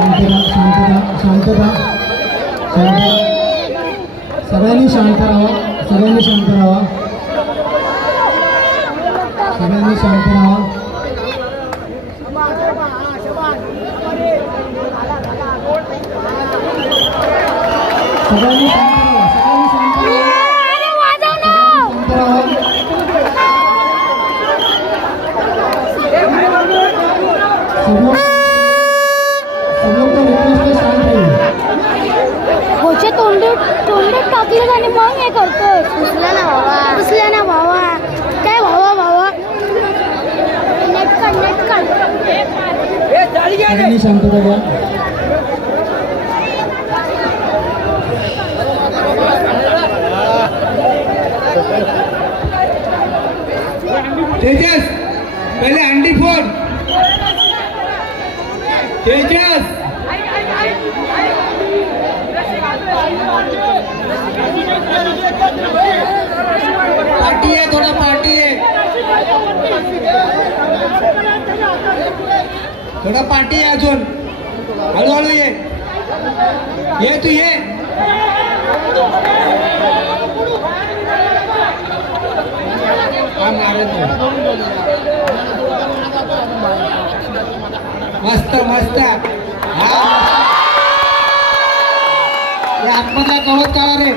शांतता शांतता शांतता. शांत सगळ्यांनी शांत राहा. सगळ्यांनी शांत राहा. सगळ्यांनी शांत राहा सगळ्यांनी टाकले आणि मग हे करतोय. पुसला ना भावा. पुसला ना भावा. काय भावा भावा? नेट काढ नेट काढ सगळ्यांनी शांतता घ्या तेजस पहिले अंडी फोड. तेजस पार्टी आहे थोडा पार्टी आहे थोडा पार्टी आहे अजून. हळूहळू ये. ये तू ये. हा मस्त मस्त. हा या गवत कवच रे.